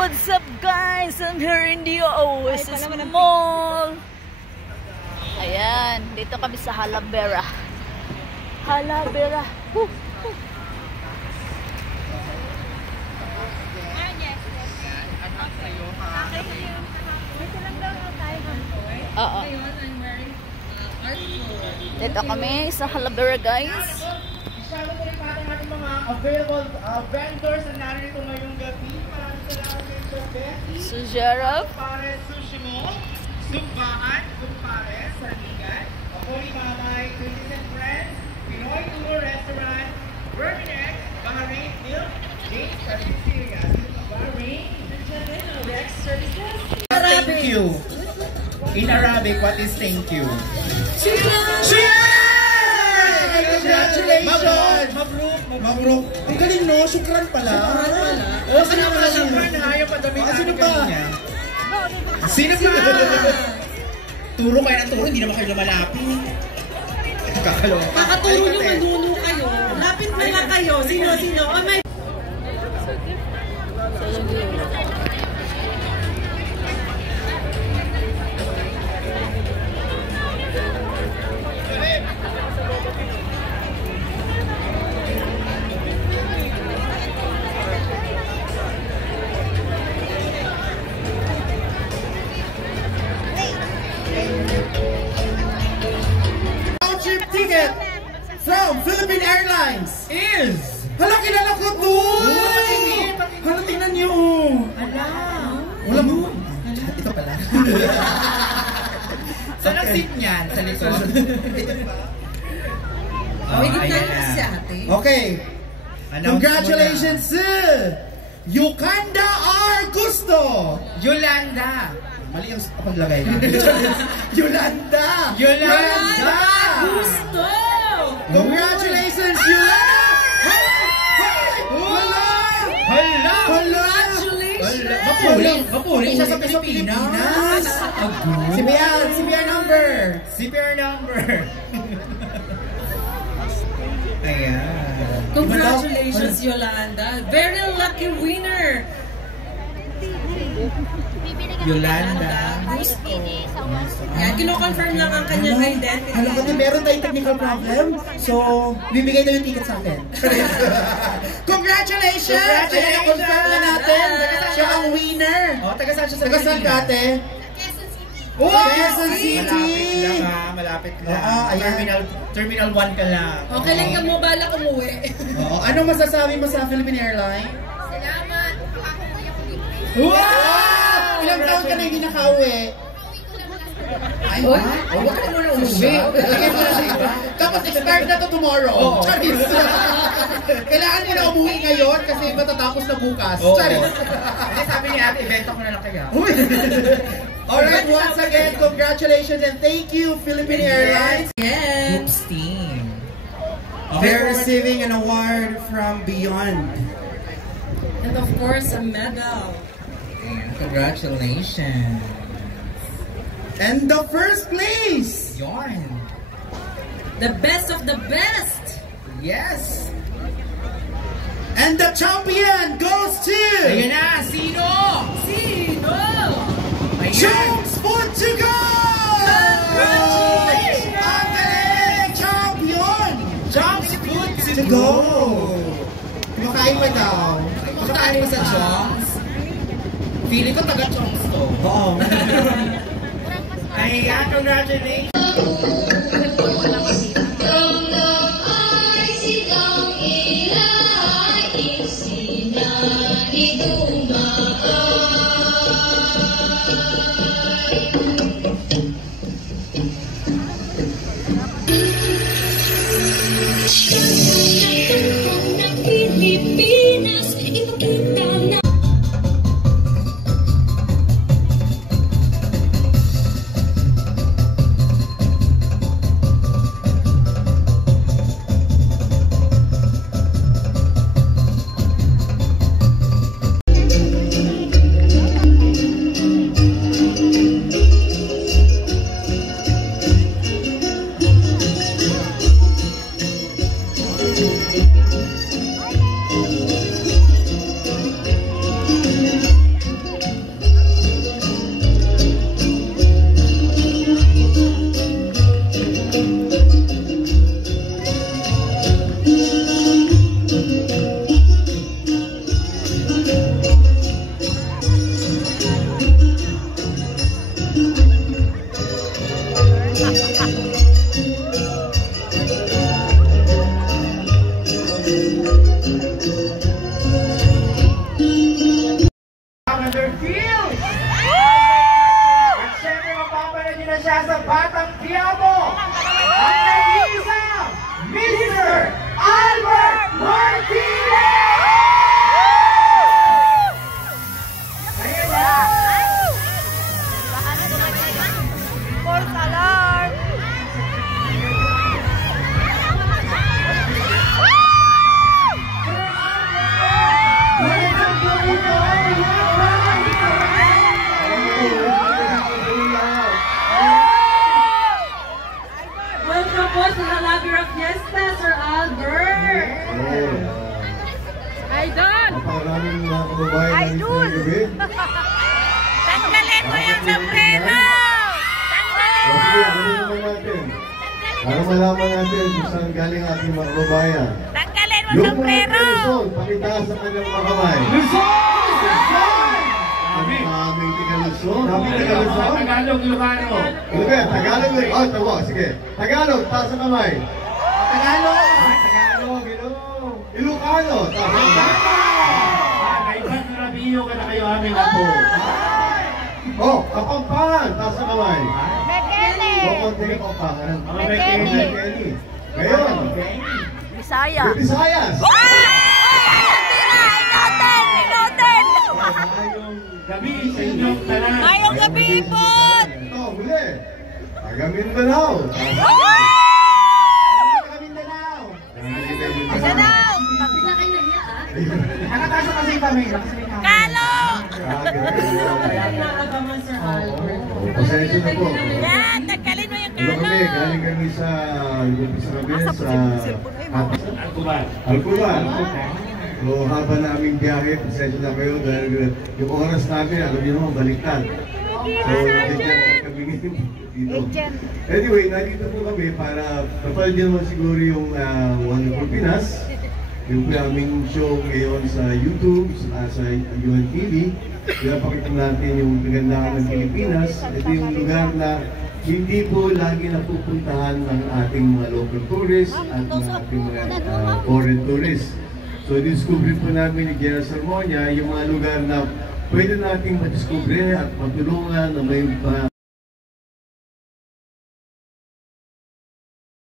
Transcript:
What's up guys? I'm here in the Oasis Mall. Ayan, dito kami sa Halavera. Halavera. Oo. Dito kami sa Halavera guys. Isama ko rin natin ating mga available vendors na narito ngayong gabi. Maraming salamat kay Sir Becky. Sujarov. Kumpare Sushi Mo. Sumbahan. Kumpare Sarnigan. Apoli Mamay. Twinties and Friends. Pinoy Tour Restaurant. Berminex. Bahrain Milk. James Carpinteria. Bahrain. Rex Services. Thank you. In Arabic, what is thank you? Congratulations! Mabruk! Ang galing no? Shukran pala. Oo, sino pala shukran ha? Yung padami natin kanina. Sino ba? Turo kayo ng turo, hindi naman kayo lumalapit. Kakalo. Kakaturo nyo, manuno kayo. Lapit na lang kayo. Sino? Oh my... Ticket from Philippine Airlines is... Hala, kilala ko to! Hala, tingnan nyo! Hala! Wala mo! Ito pala. Saan ang seat niyan? Sa likod? May gitna na si ate. Okay. Congratulations to Yolanda R. Gusto! Yolanda! Mali ang paglagay na. Yolanda! Yolanda! Gusto! Congratulations, Yolanda! Hala! Hala! Hala! Mapuling siya sa Pilipinas. CPR number. CPR number. Ayan. Congratulations, Yolanda. Very lucky winner. Yolanda. Gusto. Yan, kino-confirm lang ang kanyang identity. Alam ko, meron tayong technical problem. So, bibigay na yung ticket sa akin. Congratulations! Ayan, confirm na natin. Siya ang winner. Oh, taga-saan siya sa taga-saan ka, ate? Quezon City! Malapit lang. Terminal 1 ka lang. Okay lang ka mo, balak umuwi. Anong masasabi mo sa Philippine Airlines? Salamat. Wow! Ilang taon ka na hindi nakauwi? Ay, huwag ka naman na umuwi. Tapos start na to tomorrow. Charis! Kailangan mo na umuwi ngayon kasi matatapos na bukas. Charis! Kasi sabi ni ate, ibenta ko na lang kaya. Alright, once again, congratulations and thank you, Philippine Airlines. Yes. Groups team. They're receiving an award from Beyond. And of course, a medal. Congratulations. And the first place. Yarn. The best of the best. Yes. And the champion goes to... Ayan na, sino? Sino? Jones Portugal! Congratulations! Ang galing! Champion! Jones Food to go! Kumakain mo daw. Kumakain mo sa Jones? Feeling ko taga-Jones to. Oo. Ayan, congratulations! Idol! Tanggalin mo yung sombrero! Okay, ano naman natin? Para malaman natin kung saan galing ating mga kababayan. Tanggalin mo Yung mga sombrero! Luzon, pakitaas sa kanyang mga kamay. Ang aming tiga-Luzon. Aming tiga-Luzon. Tagalog, Ilocano. Tagalog. Oh, tawa. Sige. Tagalog, taas ang kamay. Tagalog! Tagalog, Ilocano, taas ang kamay. Kaiban na Rabio ka na kayo aming apo. Oh, Kapampangan, taas ang kamay. Bekele! Oh, konti ng Kapampangan. Bekele! Ngayon, Bisaya! Visayas. Ngayong gabi sa inyong tanan. Ngayong gabi po! Ito, huli. Taga Mindanao. Mindanao! Nakataso kasi kami. Kalo! Nakagaman, Sir Albert. Pasensya na po. Yan! Tanggalin mo yung Ano kalo! kami, galing kami sa Alcuban. Alcuban. So, haba naming biyahe, pasensya na kayo dahil yung oras namin, alam niyo naman, baliktad. So, nandiyan kami dito. Anyway, nandito po kami para napanood niyo naman siguro yung Wonderful Pinas. Yung aming show ngayon sa YouTube, sa UNTV. Pinapakita natin yung kagandahan ng Pilipinas. Ito yung lugar na hindi po lagi napupuntahan ng ating mga local tourists at ng ating mga foreign tourists. So, discover po namin ni General Sermonia yung mga lugar na pwede nating madiscover at matulungan na may